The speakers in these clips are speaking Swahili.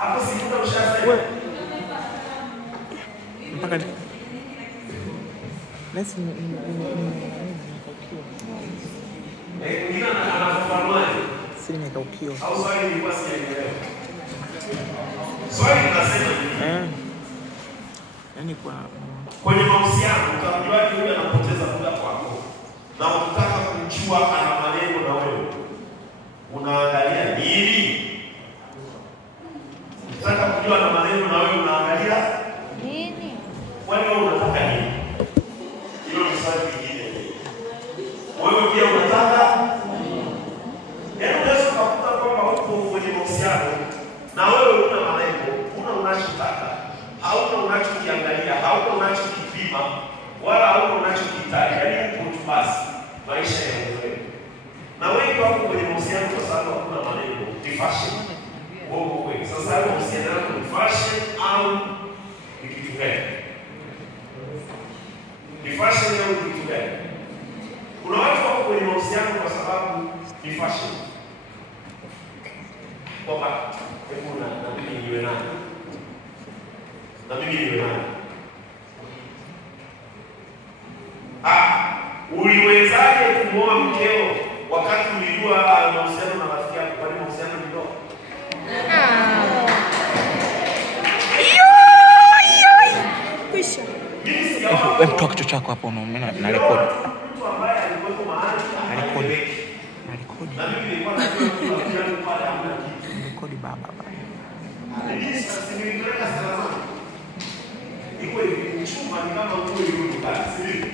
Hapo si muda ushasema. Mpaka nasi Mwingine anafafanua sisi nimekaukiwa. au swali lilikuwa sijaelewa. Swali linasema Yaani kwenye mahusiano utamjuaje yule anapoteza muda kwako? Na ukitaka kumjua ana maneno na wewe, unaangalia nini? Ukitaka kujua ana maneno na wewe unaangalia nini? wewe unataka nini? Hilo ni swali lingine. Wewe pia unataka yaani unaweza kukuta kwamba uko kwenye mahusiano na wewe una malengo, una unachotaka, hauna unachokiangalia, hauna unachokipima, wala hauna unachokihitaji, yaani uko tu basi maisha ya wewe. Na wengi wako kwenye mahusiano kwa sababu hakuna malengo, ni fashion. Bongo kweli. Sasa hapo mahusiano yako ni fashion au ni kitu gani? Ni fashion au ni kitu gani? Kuna watu wako kwenye mahusiano kwa sababu ni fashion. Kwamba hebu na mimi niwe nani? Na mimi niwe nani? Uliwezaje kumwoa mkeo wakati ulijua mahusiano na rafiki yako? Kwani mahusiano ni ndoa? Kwisha. wewe mtoa kichwa chako hapo unaona na record. Mtu ambaye alikuwa mahali Na record. na mimi nilikuwa najua mtu akianza pale hamna kitu. Record baba. Sasa nilipeleka salama. Iko hivi mchumba ni kama nguo iliyotoka, sivyo?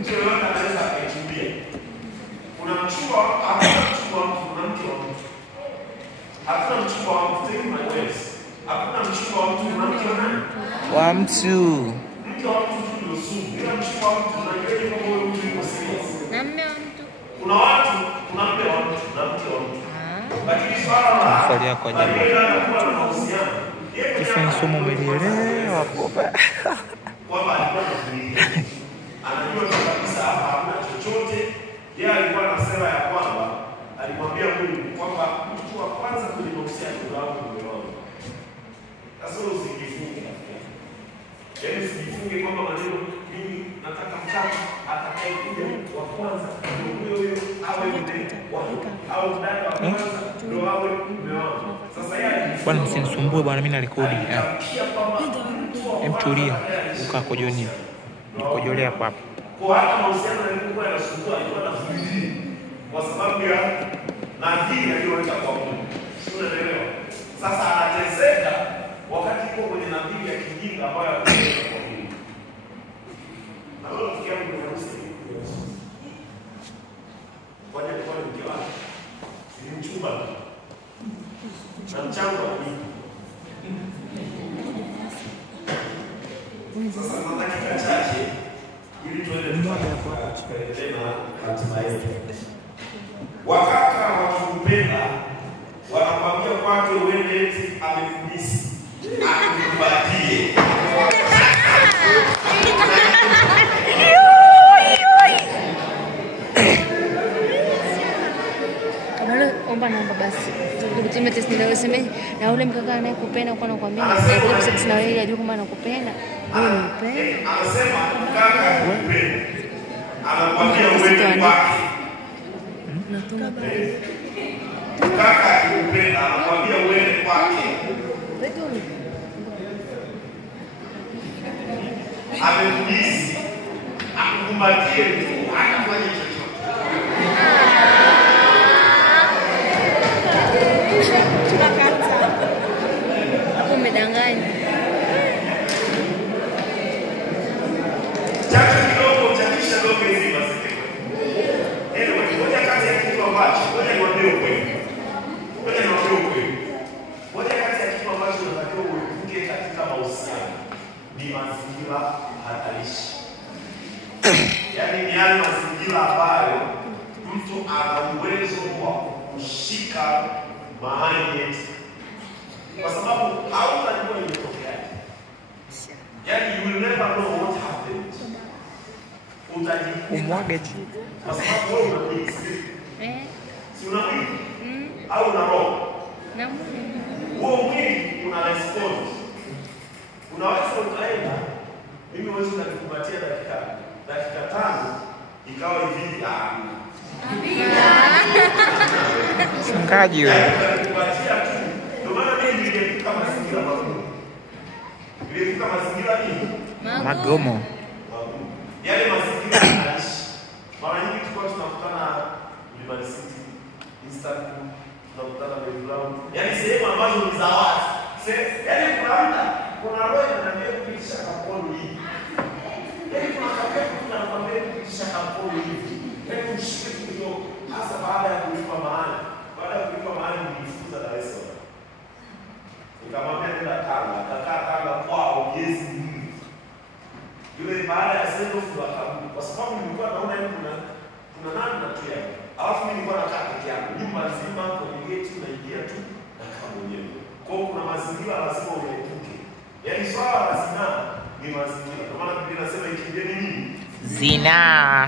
Mtu yoyote anaweza akaichumbia. Kuna mchumba, hakuna mchumba wa mtu, kuna mke wa mtu. Hakuna mchumba wa mtu, take my words. Hakuna mchumba wa mtu, kuna mke wa nani? Wa mtu. Mke wa mtu tu ndio sumu. Bila mchumba wa mtu, unajua hiyo kwa wewe mtu yuko serious. Na mme wa mtu. Kuna watu, kuna mke wa mtu, na mke wa mtu. Lakini swala la Swali yako ajabu. kuwa na mahusiano. Kifanya somo umelielewa baba. Kwamba alikuwa anafikiria. Anajua kabisa hapa hamna chochote. Yeye alikuwa na sera ya kwamba alimwambia Mungu kwamba mtu wa kwanza kwenye mahusiano ni wangu mume wangu. Sasa usijifunge rafiki. Yaani usijifunge kwamba maneno mimi nataka mkaka atakayekuja wa kwanza ndio huyo awe mume wangu au dada wa kwanza ndio awe mume wangu. Sasa yeye Bwana msinisumbue bwana mimi na rekodi. Tulia ukakojoni. Nikojolea hapo hapo. Kwa hata mahusiano yalikuwa yanasumbua, alikuwa anafikiria kwa sababu ya nadhiri aliyoweka kwa Mungu. Sio, unaelewa? Sasa anateseka wakati yuko kwenye nadhiri ya kijinga ambayo aliyoweka kwa Mungu. Na wewe unafikia Mungu ni harusi. Kwa nini mke wake? Si mchumba. Na mchango wa nini? Sasa kwa dakika chache ili tuende tena hatima yetu. Wakaka wakikupenda wanakwambia kwake uende eti amekudisi akukumbatie. Omba naomba basi. Tukutumie test ndio useme na ule mkaka anayekupenda kwa anakuambia na wewe ajue kama anakupenda. Wewe unampenda. Anasema kaka akikupenda anakwambia uende kwake. Natuma Kaka akikupenda anakwambia uende kwake. Amekudisi akukumbatie tu akafanya chochote. hapo umedanganya. Chacha kidogo chatisha dogo hizi basi. Anyway, moja kati ya kitu ambacho ngoja niwaambie ukweli. Moja kati ya kitu ambacho unatakiwa uepuke katika mahusiano ni mazingira hatarishi. Yaani ni yale mazingira ambayo mtu ana uwezo wa kushika mahali yetu. Kwa sababu hautajua imetokea. Yaani you will never know what happened. Umwage chini. Kwa sababu wewe unamwisi. Si unamwisi? Au una roho? Huo mwili una respond. Unaweza ukaenda, mimi uwezi kukumbatia dakika 5 ikawa hivi Mchungaji wewe. Kukumbatia tu. Ndio maana mimi nilifika mazingira magumu. Nilifika mazingira nini? Magumu. Yale mazingira yanaishi. Mara nyingi tulikuwa tunakutana university, Instagram, tunakutana background. Yaani sehemu ambazo ni za watu. Yaani kuna roho inaniambia kupitisha kampuni hivi. Yaani kuna kapepo tunakwambia kupitisha kampuni hivi. Yaani ushike kidogo hasa baada ya kulipa mahali. Baada ya kulipa mahali nilijifunza Dar es Salaam. Nikamwambia nenda Tanga, akakaa Tanga kwao miezi mingi. Yule baada ya sendo ndo akarudi. Kwa sababu nilikuwa naona hivi kuna nani na tu yake. Alafu mimi nilikuwa nakaa peke yangu. Nyumba nzima kwenye gate naingia tu na kama mwenyewe. Kwa hiyo kuna mazingira lazima uepuke. Yaani swala la zinaa ni mazingira. Kwa maana Biblia inasema ikimbieni nini? Zinaa.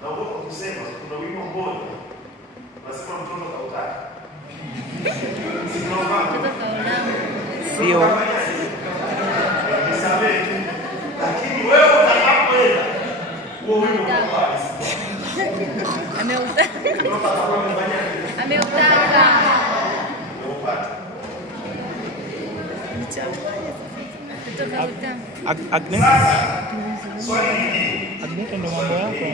Naogopa kusema kuna wimbo mmoja. Unasema mtoto kautaka. Sio. Lakini wewe utakapoenda huo wimbo unapata. Ameutaka. Agneta ndo mambo yako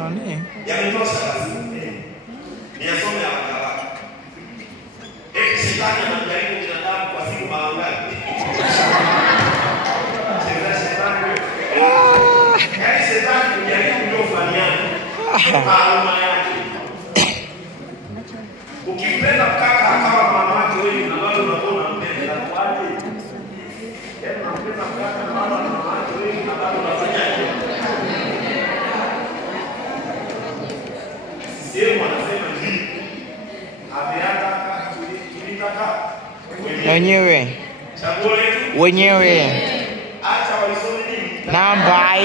nani? Yametosha basi. Niasome haraka. Shetani anajaribu binadamu kwa siku mara ngapi? Yaani shetani anajaribu ndio fanyana. Maaluma yake. Ukipenda kaka akawa wanawake wengi na bado unakuwa unampenda kwaje? Yaani unampenda kaka na bado wanawake wengi na bado unafanyaje? Sisi wanasema hivi. Ameataka kulitaka Wenyewe. Chaguo letu Wenyewe. acha walisome nini? Namba